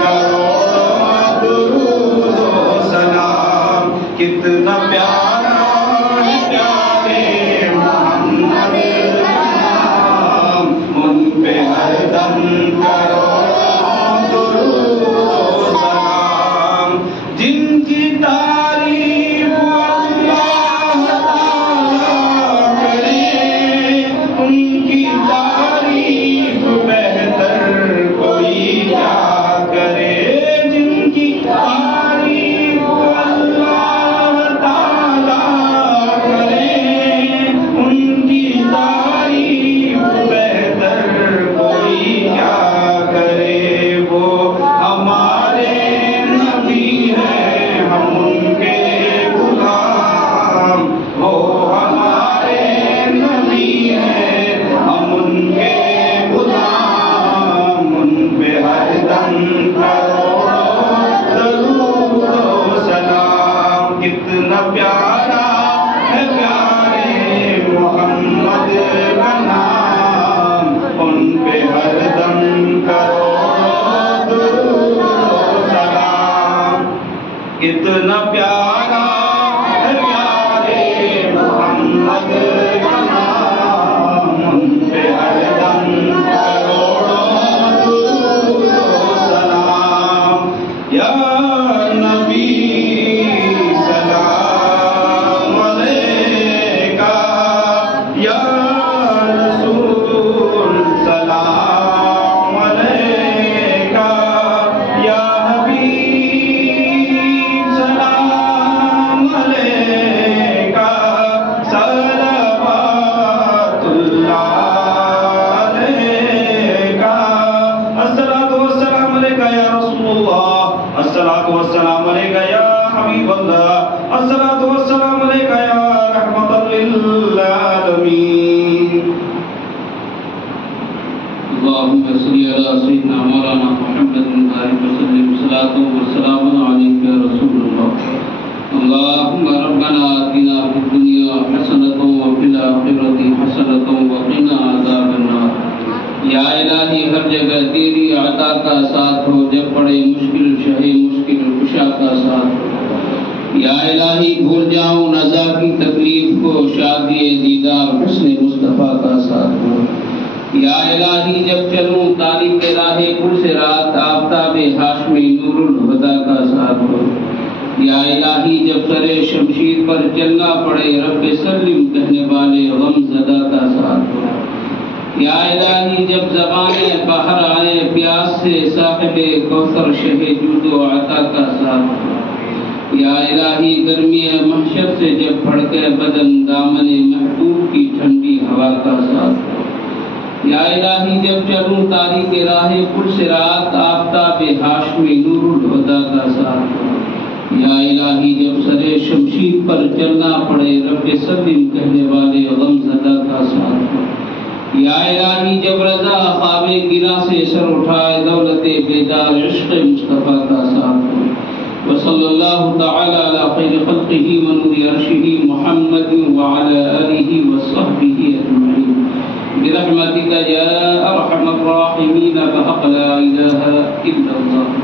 کروڑوں درود و سلام. کتنا پیارا ہے پیارے محمد کا نام، ان پہ ہر دم کروڑوں درود و سلام. جن کی تعریف اللہ تعالیٰ کرے، ان کی تعریف بہتر کوئی کیا کرے. جن کی تعریف اللہ تعالیٰ کرے، ان کی تعریف بہتر کوئی کیا کرے. وہ ہمارے نبی ہیں، ہم ان کے غلام. وہ ہمارے نبی ہیں، ہم ان کے غلام. ان پہ ہر دم کروڑوں درود و سلام. کتنا پیارا ہے پیارے محمد کا نام، ان پہ ہر دم کروڑوں درود و سلام. کتنا پیارا ہے پیارے محمد کا نام، ان پہ ہر دم کروڑوں درود و سلام. یا نبی سلام علیکہ، یا رسول سلام علیکہ، یا حبیب سلام علیکہ. صلوات اللہ علیکہ. الصلاۃ والسلام علیکہ یا رسول اللہ، الصلاۃ والسلام علیکہ یا حبیب اللہ، الصلاۃ والسلام علیکہ یا رحمۃ للعالمین. اللهم صل على سيدنا مولانا محمد وآله وسلم. صلاة والسلام عليك يا رسول الله. اللهم ربنا آتنا في الدنيا حسنة وفي الآخرة حسنة وقنا عذاب النار. یا الہی ہر جگہ تیری عطا کا ساتھ ہو، جب پڑے مشکل شہی مشکل کشا کا ساتھ ہو. یا الہی بھول جاؤں نزا کی تکلیف کو، شادی دیدار حسن مصطفیٰ کا ساتھ ہو. یا الہی جب چلوں تاریخ راہ پل سے رات، آفتاب ہاشمی نور الہدا کا ساتھ ہو. یا الہی جب سرے شمشیر پر چلنا پڑے، رب سلم کہنے والے غم زدہ کا ساتھ ہو. یا الہی جب زبانیں باہر آئے پیاس سے، صاحب کوثر شہ جود و عطا کا ساتھ ہو. یا الہی گرمی محشر سے جب پھڑکے بدن، دامن محبوب کی ٹھنڈی ہوا کا ساتھ ہو. یا الہی جب چلوں تاریخ راہ پل سے رات، آفتاب ہاشمی نور الہدا کا ساتھ ہو. یا الہی جب سرے شمشیر پر چلنا پڑے، رب سلم کہنے والے غم زدہ کا ساتھ ہو. یا الہی جب رضا خواب گرا سے سر اٹھائے، دولت بیدار عشق مصطفیٰ کا ساتھ ہو. وصلی اللہ تعالی علی خیر خلقہ ونور عرشہ محمد وعلی آلہ وصحبہ اجمعین برحمتک یا ارحم الراحمین بحق لا الہ الا اللہ.